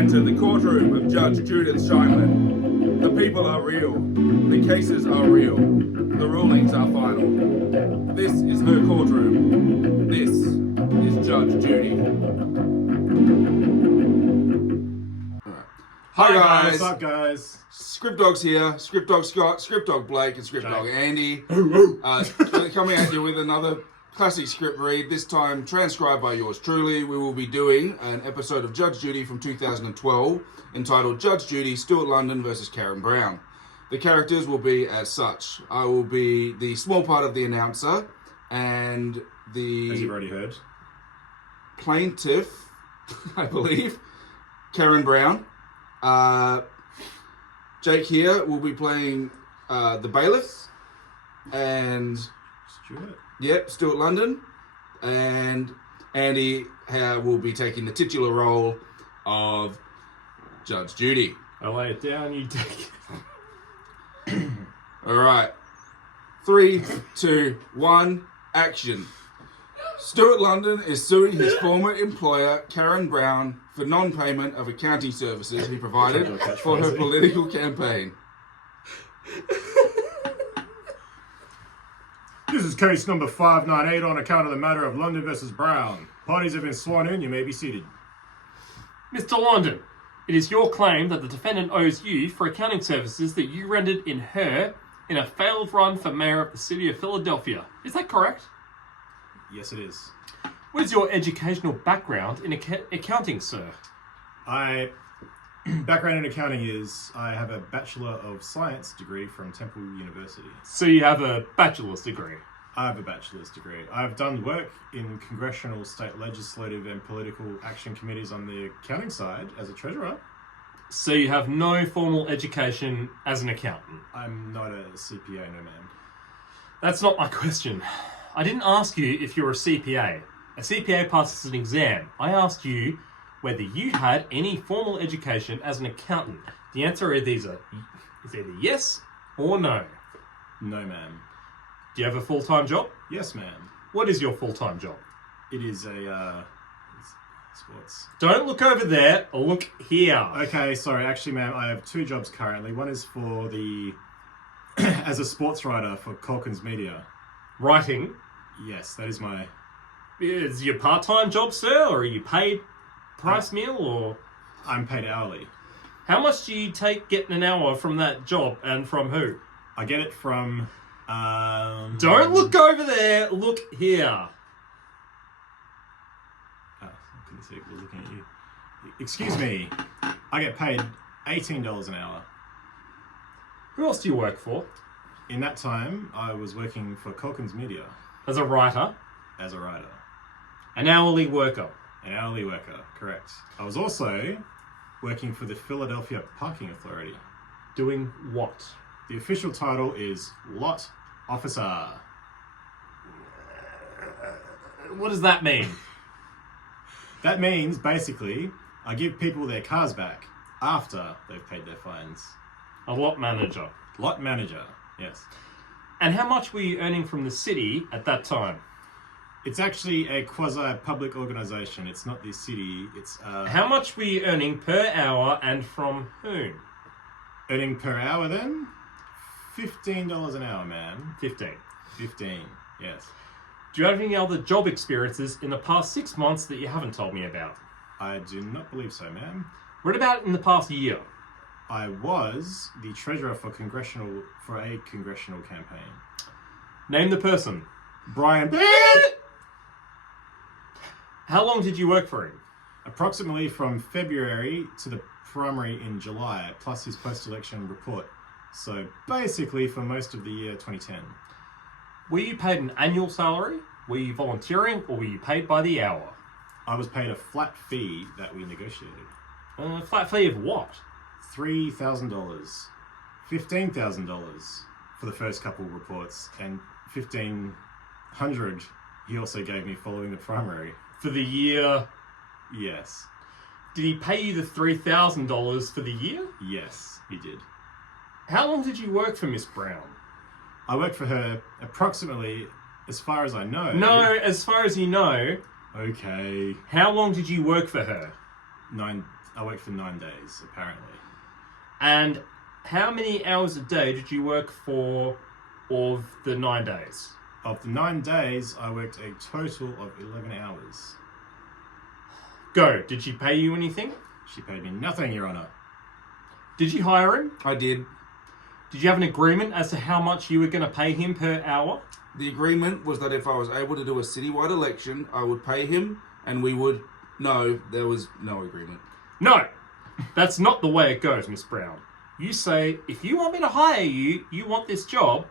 enter the courtroom of Judge Judith Scheinman. The people are real. The cases are real. The rulings are final. This is her courtroom. This is Judge Judy. Hi guys. What's up, guys? Script Dog's here. Script Dog Scott, Script Dog Blake, and Script Dog Andy. Coming at you with another classic script read, this time transcribed by yours truly. We will be doing an episode of Judge Judy from 2012 entitled Judge Judy, Stuart London versus Karen Brown. The characters will be as such. I will be the small part of the announcer and the... As you've already heard. Plaintiff, I believe, Karen Brown. Jake here will be playing the bailiff and... Stuart? Yep, Stuart London, and Andy will be taking the titular role of Judge Judy. I lay it down, you take it. All right, 3, 2, 1, action. Stuart London is suing his former employer, Karen Brown, for non-payment of accounting services he provided for her political campaign. This is case number 598 on account of the matter of London versus Brown. Parties have been sworn in. You may be seated. Mr. London, it is your claim that the defendant owes you for accounting services that you rendered in a failed run for mayor of the city of Philadelphia. Is that correct? Yes, it is. What is your educational background in accounting, sir? Background in accounting is I have a Bachelor of Science degree from Temple University. So you have a bachelor's degree? I have a bachelor's degree. I've done work in congressional, state legislative and political action committees on the accounting side as a treasurer. So you have no formal education as an accountant? I'm not a CPA, no ma'am. That's not my question. I didn't ask you if you're a CPA. A CPA passes an exam. I asked you whether you had any formal education as an accountant. The answer is either yes or no. No ma'am. Do you have a full-time job? Yes ma'am. What is your full-time job? It is a sports. Don't look over there, look here. Okay, sorry. Actually, ma'am, I have 2 jobs currently. One is for the as a sports writer for Calkins Media. Writing? Yes, that is my... Is your part-time job, sir, or are you paid price meal, or... I'm paid hourly. How much do you get an hour from that job, and from who? I get it from... Don't look over there, look here. Oh, I couldn't see people looking at you. Excuse me. I get paid $18 an hour. Who else do you work for? In that time, I was working for Calkins Media. As a writer? As a writer. An hourly worker? An hourly worker, correct. I was also working for the Philadelphia Parking Authority. Doing what? The official title is Lot Officer. What does that mean? That means, basically, I give people their cars back after they've paid their fines. A lot manager. Lot manager, yes. And how much were you earning from the city at that time? It's actually a quasi-public organisation. It's not the city, it's... How much were you earning per hour and from whom? Earning per hour then? $15 an hour, man. 15. 15, yes. Do you have any other job experiences in the past 6 months that you haven't told me about? I do not believe so, ma'am. What about in the past year? I was the treasurer for a congressional campaign. Name the person. Brian. How long did you work for him? Approximately from February to the primary in July, plus his post-election report. So basically for most of the year 2010. Were you paid an annual salary? Were you volunteering, or were you paid by the hour? I was paid a flat fee that we negotiated. Flat fee of what? $3,000, $15,000 for the first couple of reports, and $1,500 he also gave me following the primary. For the year? Yes. Did he pay you the $3,000 for the year? Yes, he did. How long did you work for Miss Brown? I worked for her approximately, as far as I know... No, as far as you know. Okay. How long did you work for her? I worked for 9 days, apparently. And how many hours a day did you work for of the 9 days? Of the 9 days, I worked a total of 11 hours. Go. Did she pay you anything? She paid me nothing, Your Honour. Did you hire him? I did. Did you have an agreement as to how much you were going to pay him per hour? The agreement was that if I was able to do a citywide election, I would pay him, and we would... No, there was no agreement. No, that's not the way it goes, Miss Brown. You say, if you want me to hire you, you want this job,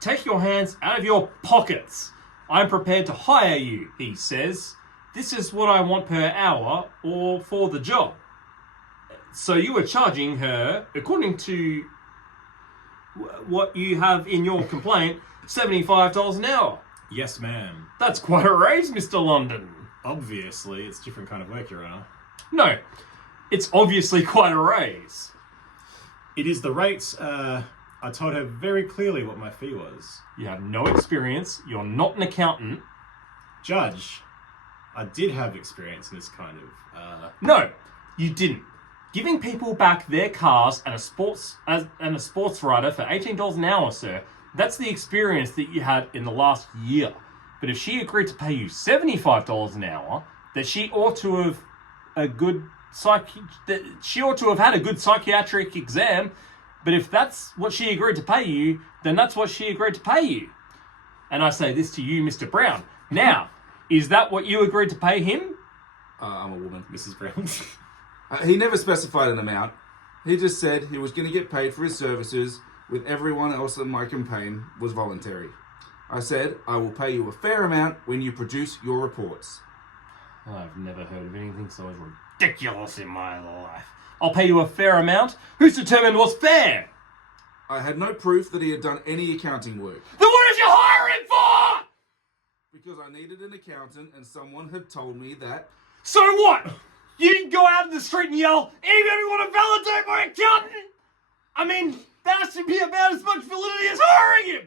take your hands out of your pockets. I'm prepared to hire you, he says. This is what I want per hour or for the job. So you were charging her, according to what you have in your complaint, $75 an hour. Yes, ma'am. That's quite a raise, Mr. London. Obviously, it's different kind of work, Your Honour. No, it's obviously quite a raise. It is the rates. I told her very clearly what my fee was. You have no experience. You're not an accountant. Judge, I did have experience in this kind of... No, you didn't. Giving people back their cars and a sports rider for $18 an hour, sir, that's the experience that you had in the last year. But if she agreed to pay you $75 an hour, that she ought to have had a good psychiatric exam. But if that's what she agreed to pay you, then that's what she agreed to pay you. And I say this to you, Mr. Brown. Now, is that what you agreed to pay him? I'm a woman. Mrs. Brown. He never specified an amount. He just said he was going to get paid for his services, with everyone else in my campaign was voluntary. I said, I will pay you a fair amount when you produce your reports. I've never heard of anything so ridiculous in my life. I'll pay you a fair amount? Who's determined what's fair? I had no proof that he had done any accounting work. Then what did you hire him for? Because I needed an accountant and someone had told me that... So what? You didn't go out in the street and yell, anybody want to validate my accountant? I mean, that should be about as much validity as hiring him.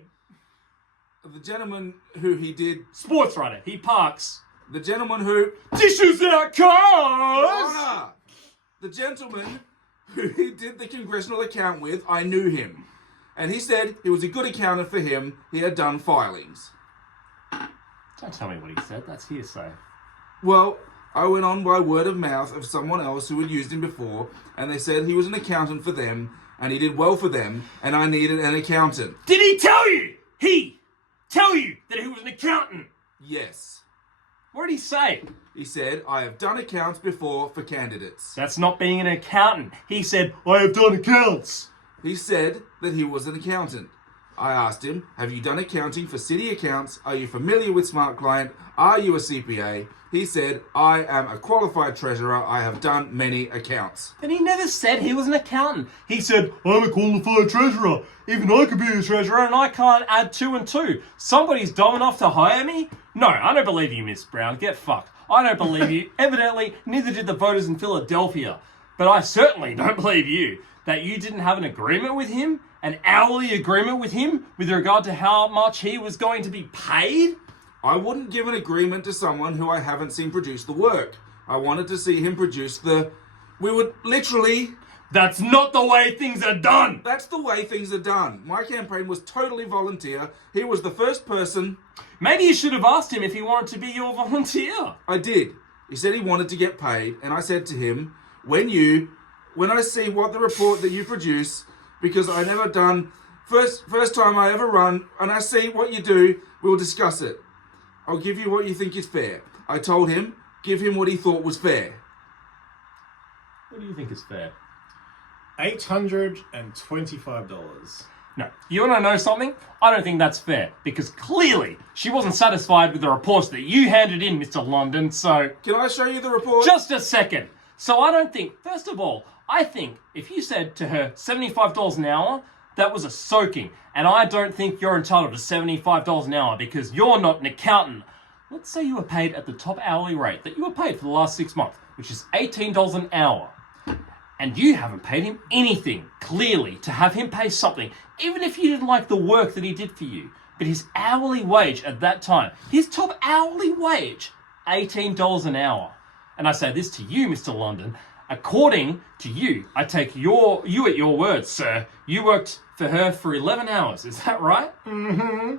The gentleman who he did... Sports writer, he parks. The gentleman who... Dishes out cars! Honor! The gentleman who he did the congressional account with, I knew him. And he said he was a good accountant for him. He had done filings. Don't tell me what he said, that's hearsay. Well, I went on by word of mouth of someone else who had used him before, and they said he was an accountant for them, and he did well for them, and I needed an accountant. Did he tell you? He tell you that he was an accountant? Yes. What did he say? He said, I have done accounts before for candidates. That's not being an accountant. He said, I have done accounts. He said that he was an accountant. I asked him, have you done accounting for city accounts? Are you familiar with Smart Client? Are you a CPA? He said, I am a qualified treasurer. I have done many accounts. But he never said he was an accountant. He said, I'm a qualified treasurer. Even I could be a treasurer and I can't add 2 and 2. Somebody's dumb enough to hire me? No, I don't believe you, Miss Brown. Get fucked. I don't believe you. Evidently, neither did the voters in Philadelphia. But I certainly don't believe you. That you didn't have an agreement with him? An hourly agreement with him with regard to how much he was going to be paid? I wouldn't give an agreement to someone who I haven't seen produce the work. I wanted to see him produce the... We would literally... That's not the way things are done! That's the way things are done. My campaign was totally volunteer. He was the first person... Maybe you should have asked him if he wanted to be your volunteer. I did. He said he wanted to get paid, and I said to him, when I see what the report that you produce, because I never done... First time I ever run, and I see what you do, we'll discuss it. I'll give you what you think is fair. I told him, give him what he thought was fair. What do you think is fair? $825. No. You want to know something? I don't think that's fair, because clearly she wasn't satisfied with the reports that you handed in, Mr. London, so... Can I show you the report? Just a second. So I don't think, first of all, I think if you said to her $75 an hour, that was a soaking. And I don't think you're entitled to $75 an hour because you're not an accountant. Let's say you were paid at the top hourly rate that you were paid for the last 6 months, which is $18 an hour. And you haven't paid him anything, clearly, to have him pay something, even if you didn't like the work that he did for you. But his hourly wage at that time, his top hourly wage, $18 an hour. And I say this to you, Mr. London. According to you, I take you at your word, sir. You worked for her for 11 hours. Is that right? Mm-hmm.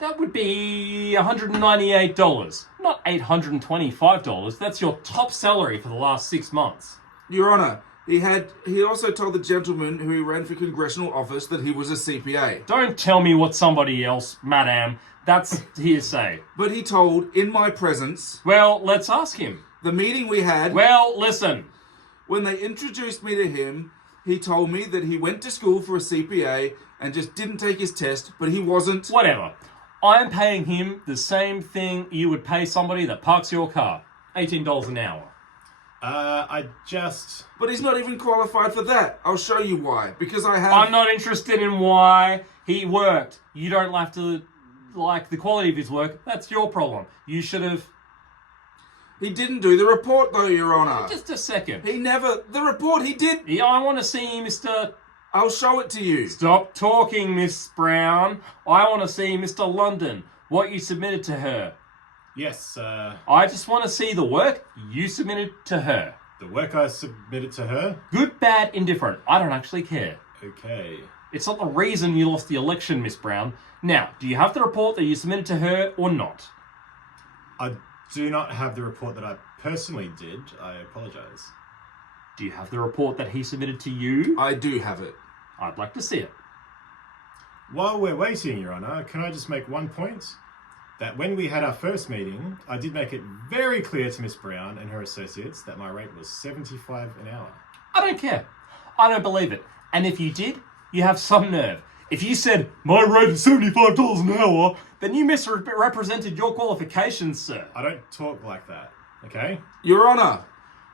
That would be $198, not $825. That's your top salary for the last 6 months. Your Honour, he also told the gentleman who ran for congressional office that he was a CPA. Don't tell me what somebody else, madam. That's hearsay. But he told, in my presence, Well, let's ask him. the meeting we had, Well, listen. when they introduced me to him, he told me that he went to school for a CPA and just didn't take his test, but he wasn't. Whatever. I'm paying him the same thing you would pay somebody that parks your car. $18 an hour. But he's not even qualified for that. I'll show you why. Because I'm not interested in why he worked. You don't have to like the quality of his work. That's your problem. You should have... He didn't do the report though, Your Honour. Just a second. The report he did. Yeah, I want to see Mr... I'll show it to you. Stop talking, Miss Brown. I want to see Mr. London, what you submitted to her. Yes, I just want to see the work you submitted to her. the work I submitted to her. Good, bad, indifferent. I don't actually care. Okay. It's not the reason you lost the election, Miss Brown. Now, do you have the report that you submitted to her or not? I do not have the report that I personally did. I apologise. Do you have the report that he submitted to you? I do have it. I'd like to see it. While we're waiting, Your Honour, can I just make one point? That when we had our first meeting, I did make it very clear to Miss Brown and her associates that my rate was $75 an hour. I don't care. I don't believe it. And if you did, you have some nerve. If you said, my rate is $75 an hour, then you misrepresented your qualifications, sir. I don't talk like that, okay? Your Honour,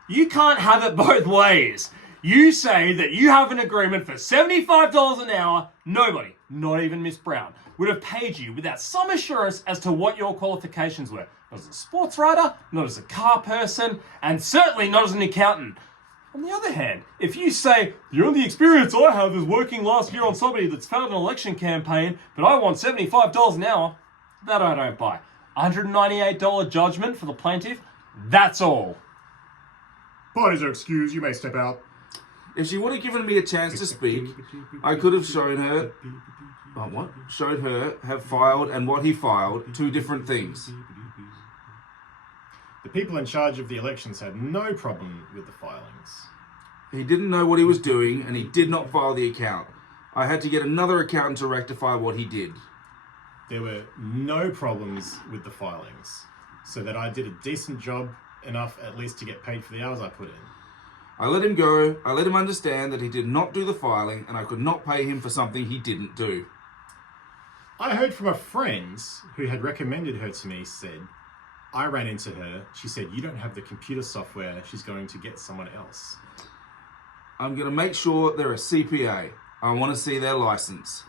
You can't have it both ways. You say that you have an agreement for $75 an hour. Nobody, not even Miss Brown, would have paid you without some assurance as to what your qualifications were. Not as a sports writer, not as a car person, and certainly not as an accountant. On the other hand, if you say, the only experience I have is working last year on somebody that's failed an election campaign, but I want $75 an hour, that I don't buy. $198 judgment for the plaintiff, that's all. Parties are excused. You may step out. if she would have given me a chance to speak, I could have shown her... Showed her, have filed, and what he filed, two different things. The people in charge of the elections had no problem with the filings. He didn't know what he was doing, and he did not file the account. I had to get another accountant to rectify what he did. There were no problems with the filings, so that I did a decent job, enough at least to get paid for the hours I put in. I let him go, I let him understand that he did not do the filing, and I could not pay him for something he didn't do. I heard from a friend who had recommended her to me said, I ran into her, she said, you don't have the computer software, she's going to get someone else. I'm going to make sure they're a CPA. I want to see their license.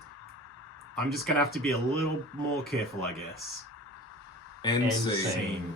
I'm just going to have to be a little more careful, I guess. End Scene. scene.